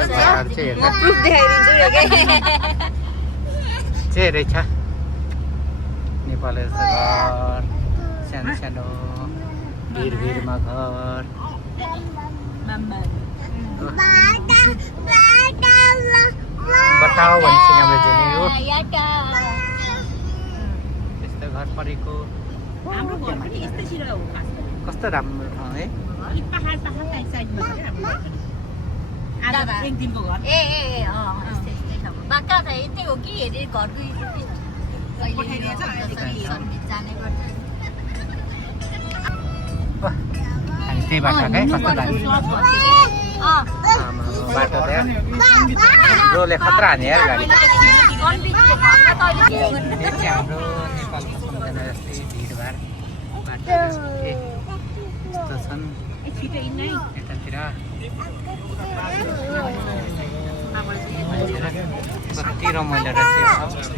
म प्रुफ देखाइदिन्छु रे के चाहिँ रहेछ नेपाल जस्तो घर सानो सानो भिरमा घर बताओ भनेपछि हाम्रो जिनी हो यस्तो घर परेको हाम्रो घर पनि यस्तैतिर हो कस्तो राम्रो ठाउँ है अलिक पहाड साइडमा छ क्या हाम्रो आज एक दिनको घर ए यस्तै छ बाक्का त यतै हो कि हेरे घरको जाने गर्छ हामी त्यही बाटो है कस्तो दामी बाटो त्यहाँ रोले खतरा हाने यार गाडी हाम्रो नेपालको सम्झना जस्तै भिडभाड बाटोहरू यस्तो छन् यतातिर कति रमाइलो रहेछ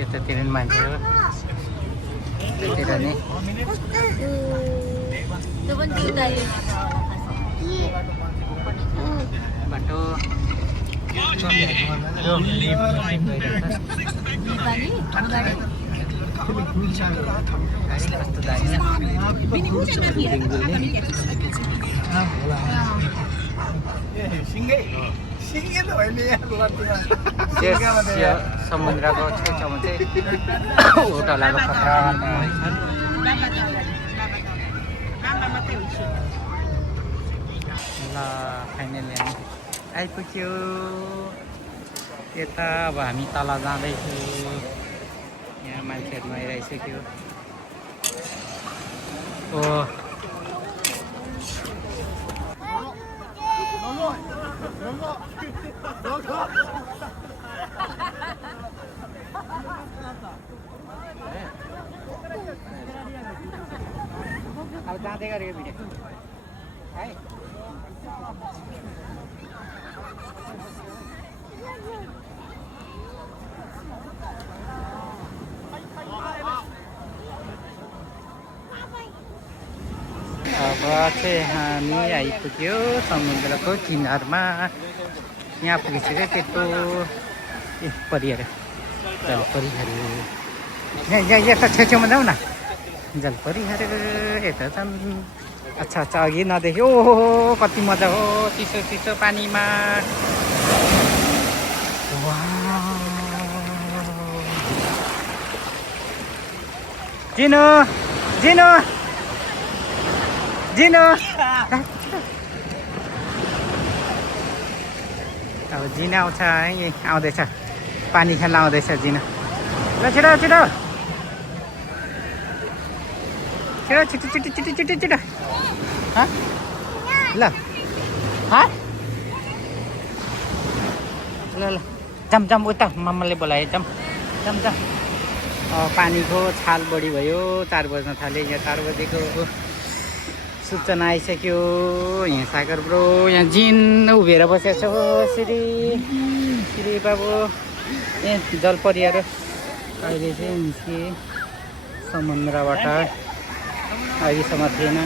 यतातिर नि मान्छेहरू यतातिर नि बाटो कस्तो दामी समुद्रको छेउछाउमा चाहिँ होटलहरू खतरा रहेछन् ल फाइनली हामी आइपुग्यो यता अब हामी तल जाँदैछु यहाँ मान्छेहरू आइरहेको ओ अब जाँदै गरेको भिडियो है अब चाहिँ हामी आइपुग्यो समुद्रको किनारमा यहाँ पुगिसक्यो त्यस्तो परिहरू जलपरीहरू यहाँ यता छेउछाउमा जाउँ न जलपरीहरू यता छन् अच्छा अच्छा अघि नदेख्यो ओहो कति मजा हो चिसो चिसो पानीमा जिनो जिनो जिनो अब जिना आउँछ है आउँदैछ पानी खेल्न आउँदैछ जिना ल छिटो छिटो छिटो छिटो छिटो छिटो छिटो छिटो ल ल ल जाम जाम उता मामाले बोलाए जाम जाम जाम पानीको छाल बढी भयो 4 बज्न थाल्यो यहाँ 4 बजेको सूचना आइसक्यो यहाँ सागर ब्रो यहाँ जिन उभिएर बसेको छ श्री श्री बाबु यहाँ जलपरीहरू अहिले चाहिँ निस्के समुद्रबाट अहिलेसम्म थिएन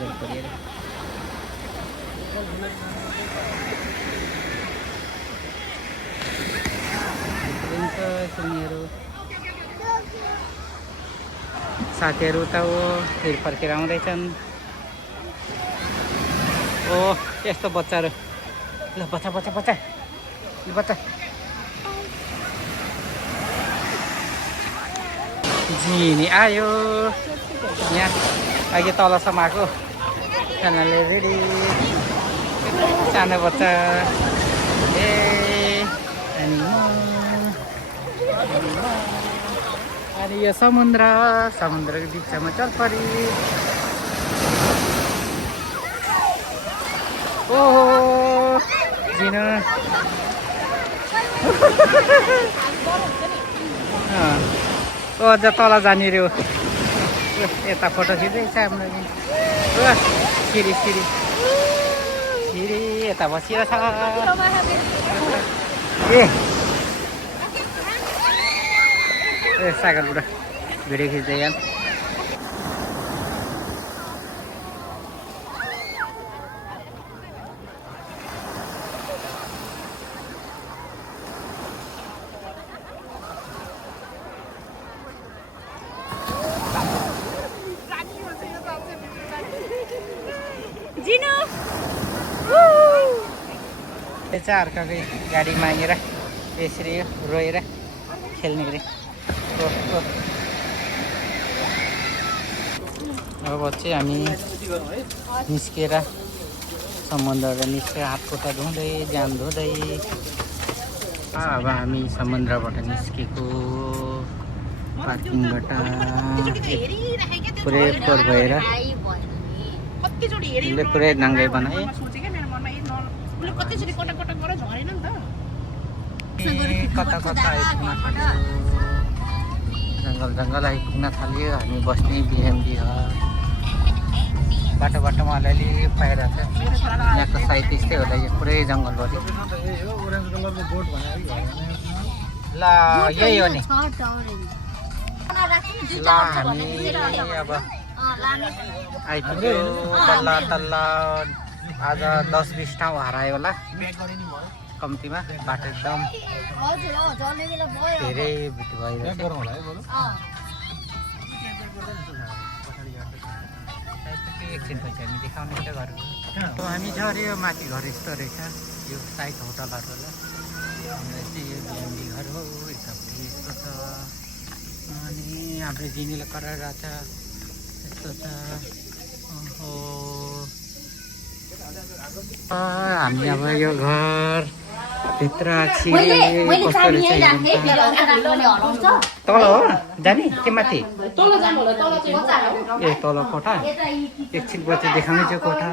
जलपरीहरू साथीहरू उता हो फेरि फर्केर आउँदैछन् ओ यस्तो बच्चाहरू ल बच्चा बच्चा बच्चा बच्चा झिनी आयो यहाँ अघि तलसम्म आएको खानाले रेडी सानो बच्चा ए अनि यो समुद्रको बिचमा जलपरी ओहो जिनो अझ तल जाने रे यता फोटो खिच्दैछ हाम्रो सिरी सिरी सिरी यता बसिरहेछ ए सागरबाट भिडियो खिच्दै यार जिनु यो चाहिँ अर्काकै गाडी मागेर यसरी रोएर खेल्ने गरे अब चाहिँ हामी निस्केर समुद्रबाट निस्केर हातखुट्टा धुँदै जाम धुँदै अब हामी समुद्रबाट निस्केको पार्किङबाट पुरै पोहोर भएर उसले पुरै नङ्गै बनाए कता कता आइपुग्न थाल्यो जङ्गल आइपुग्न थाल्यो हामी बस्ने बिएमडी बाटो बाटोमा अलिअलि पाइरहेको छ यहाँको साइड त्यस्तै होला यो पुरै जङ्गलभरि ल यही हो नि ल हामी अब आइपुग्यो तल्ल तल्ल आज 10-20 ठाउँ हरायो होला कम्तीमा बाटो एकदम धेरै भिड भइरहेछ एकछिन पछि हामी देखाउने त घर हामी झऱ्यो माथि घर यस्तो रहेछ यो साइड होटलहरू होला हाम्रो चाहिँ यो बिएमडी घर हो यतापट्टि यस्तो छ अनि हाम्रो जिनीले कराइरहेको छ यस्तो छ ओहो हामी अब यो घर भित्र कस्तो रहेछ तल हो जाने के माथि ए तल कोठा एकछिन पछि देखाउने चाहिँ कोठा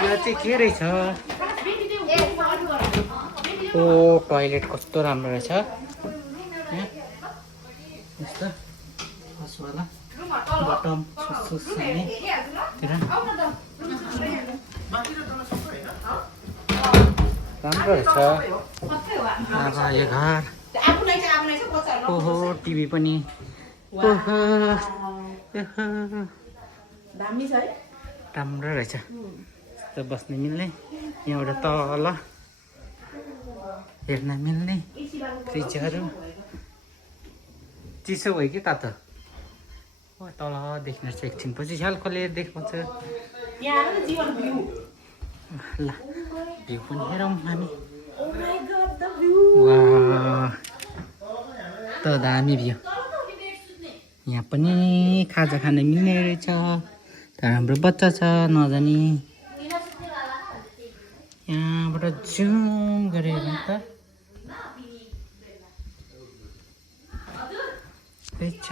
यो चाहिँ के रहेछ ओ टोइलेट कस्तो राम्रो रहेछ यस्तो होला बटम सुस्नेतिर राम्रो रहेछ अब यो घर ओहो टिभी पनि ओहो राम्रो रहेछ यस्तो बस्न मिल्ने यहाँबाट तल हेर्न मिल्ने फ्रिजहरू चिसो भयो कि तातो तल देख्ने रहेछ एकछिन पछि झ्याल खोलेर देखाउँछ ल भ्यू पनि हेरौँ हामी त दामी भ्यू यहाँ पनि खाजा खान मिल्ने रहेछ तर हाम्रो बच्चा छ नजानी यहाँबाट जुम गरेर त रहेछ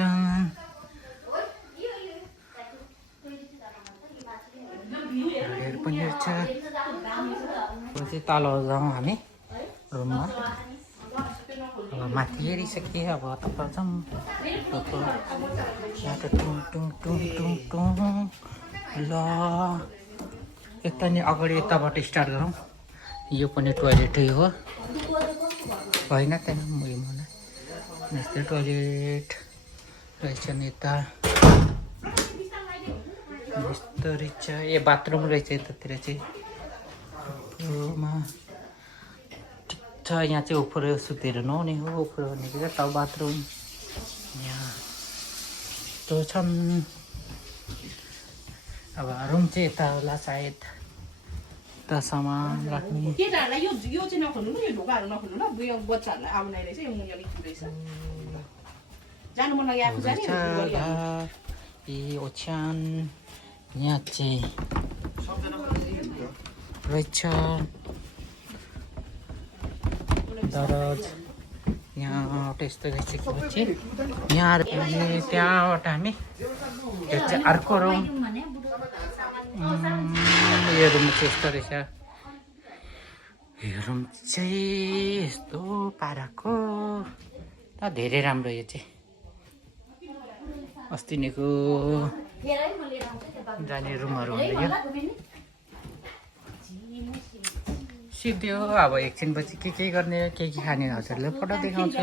पनि रहेछ पछि तल जाउँ हामी रुममा अब माथि हेरिसकेँ अब तपाईँ जाउँ यहाँ त टुङ टुङ टुङ टुङ टुङ ल यता नि अगाडि यताबाट स्टार्ट गरौँ यो पनि टोइलेटै हो होइन त्यहाँ मलाई यस्तै टोइलेट रहेछ नि यता यस्तो रहेछ ए बाथरुम रहेछ यतातिर चाहिँ ठिक छ यहाँ चाहिँ उफ्रो सुतेर नुहाउने हो उफ्रो भनेको चाहिँ तल बाथरुम यहाँ यस्तो छन् अब रुम चाहिँ यता होला सायद त सामान राख्ने यो चाहिँ नखोल्नु न यो ढोकाहरू नखोल्नु ल बुयो बच्चाहरूलाई आउने रहेछ यो मुनि अलिक रहेछ जानु मन लागेको जाने ए ओछ्यान यहाँ चाहिँ रहेछ दरज यहाँबाट यस्तो गइसकेपछि यहाँ त्यहाँबाट हामी यो चाहिँ अर्को रुम यो रुम चाहिँ यस्तो रहेछ यो रुम चाहिँ यस्तो पाराको त धेरै राम्रो यो चाहिँ अस्ति नेको जाने रुमहरू हुँदैन सिद्धि हो अब एकछिन पछि के गर्ने के खाने हजुरले फोटो देखाउँछ